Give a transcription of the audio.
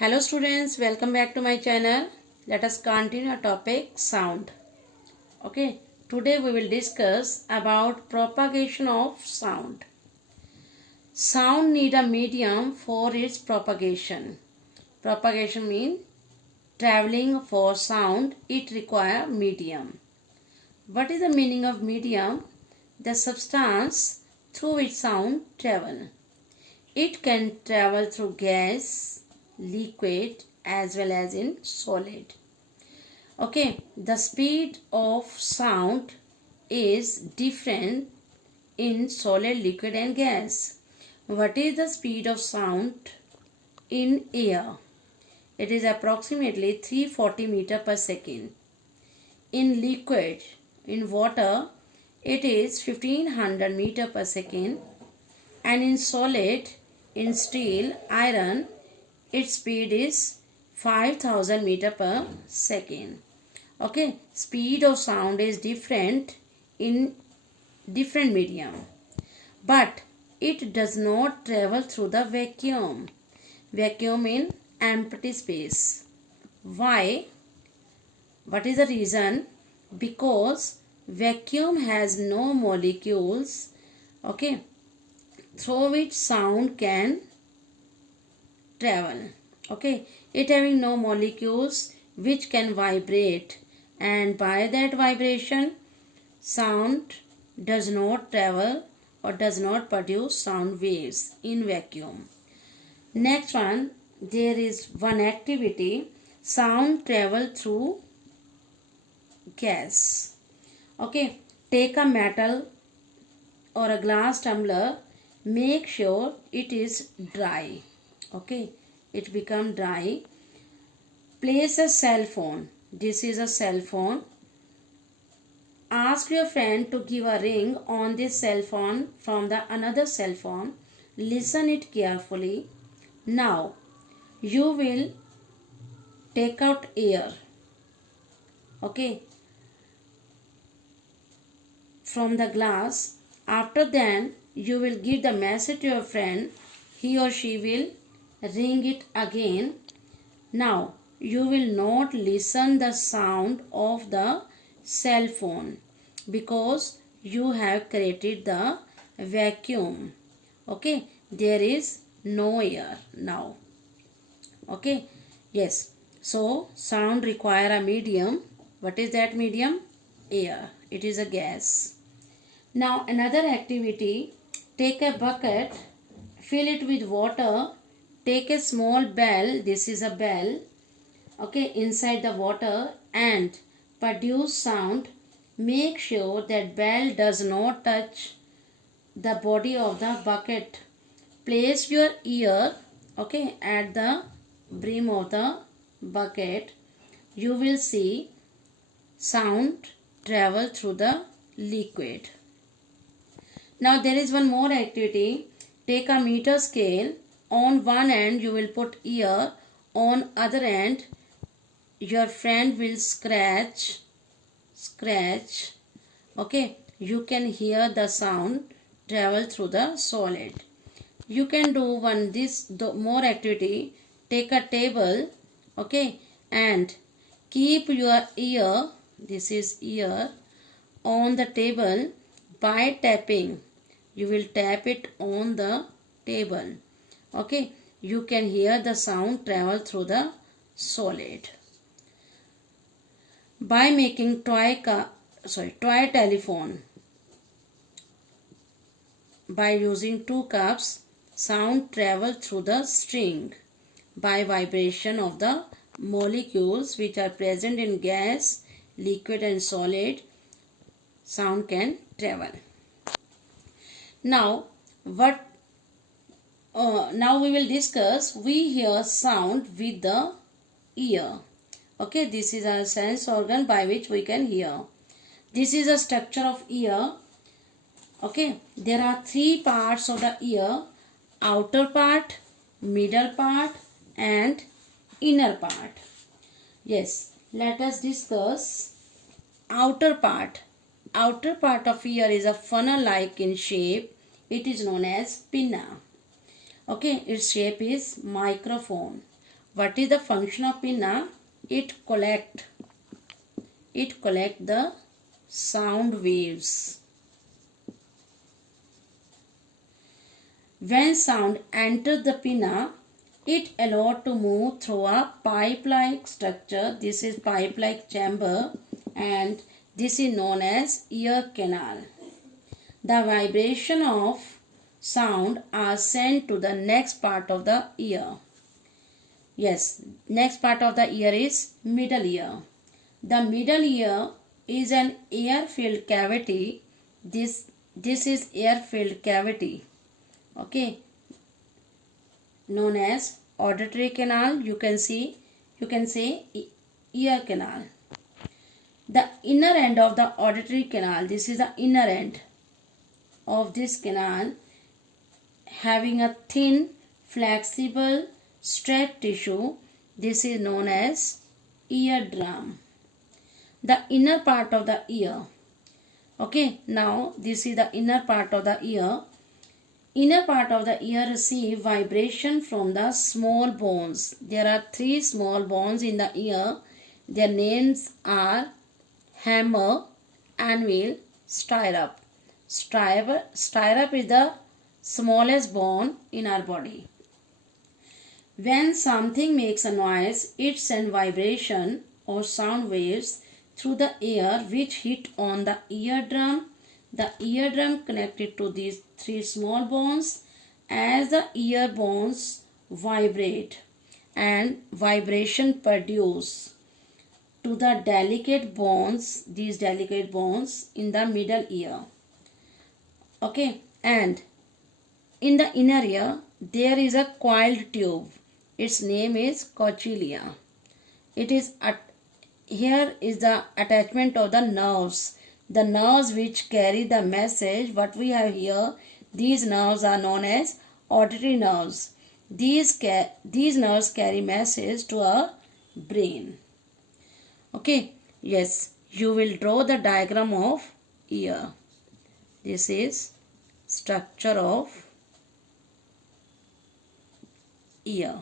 Hello students, welcome back to my channel. Let us continue our topic sound. Okay, today we will discuss about propagation of sound. Sound need a medium for its propagation. Propagation means traveling for sound, it require medium. What is the meaning of medium? The substance through which sound travel. It can travel through gas, liquid as well as in solid. Okay, the speed of sound is different in solid, liquid and gas. What is the speed of sound in air? It is approximately 340 meter per second. In liquid, in water, it is 1500 meter per second, and in solid, in steel, iron, its speed is 5000 meter per second. Okay, speed of sound is different in different medium, but it does not travel through the vacuum. Vacuum in empty space. Why? What is the reason? Because vacuum has no molecules, okay, through which sound can travel. Okay, it having no molecules which can vibrate, and by that vibration sound does not travel or does not produce sound waves in vacuum. Next one, there is one activity, sound travel through gas. Okay, take a metal or a glass tumbler, make sure it is dry. Okay, it become dry. Place a cell phone. This is a cell phone. Ask your friend to give a ring on this cell phone from the another cell phone. Listen it carefully. Now you will take out air, okay, from the glass. After then you will give the message to your friend. He or she will ring it again. Now you will not listen the sound of the cell phone because you have created the vacuum. Okay, there is no air now. Okay, yes, so sound require a medium. What is that medium? Air. It is a gas. Now another activity, take a bucket, fill it with water, take a small bell, this is a bell, okay, inside the water and produce sound. Make sure that bell does not touch the body of the bucket. Place your ear, okay, at the brim of the bucket. You will see sound travel through the liquid. Now there is one more activity. Take a meter scale. On one end you will put ear. On other end your friend will scratch. Okay. You can hear the sound travel through the solid. You can do more activity. Take a table. Okay. And keep your ear. This is ear on the table by tapping. You will tap it on the table. Okay, you can hear the sound travel through the solid. By making toy telephone, by using two cups, sound travel through the string by vibration of the molecules which are present in gas, liquid and solid. Sound can travel. Now now we will discuss, we hear sound with the ear. Okay, this is our sense organ by which we can hear. This is a structure of ear. Okay, there are three parts of the ear: outer part, middle part and inner part. Yes, let us discuss outer part. Outer part of ear is a funnel like in shape. It is known as pinna. Okay, its shape is microphone. What is the function of pinna? It collect the sound waves. When sound enters the pinna, it allowed to move through a pipe-like structure. This is pipe-like chamber, and this is known as ear canal. The vibration of sound are sent to the next part of the ear. Yes, next part of the ear is middle ear. The middle ear is an air-filled cavity. This is air-filled cavity. Okay, known as auditory canal. You can say ear canal. The inner end of the auditory canal, this is the inner end of this canal, having a thin flexible straight tissue. This is known as eardrum. The inner part of the ear. Okay, now this is the inner part of the ear. Inner part of the ear receive vibration from the small bones. There are 3 small bones in the ear. Their names are hammer, anvil, stirrup. Stirrup is the smallest bone in our body. When something makes a noise, it sends vibration or sound waves through the air which hit on the eardrum. The eardrum connected to these 3 small bones. As the ear bones vibrate and vibration produce to the delicate bones, these delicate bones in the middle ear. Okay, and in the inner ear there is a coiled tube. Its name is cochlea. It is here is the attachment of the nerves. The nerves which carry the message what we have here, these nerves are known as auditory nerves. These nerves carry message to our brain. Okay, yes, you will draw the diagram of ear. This is structure of ear.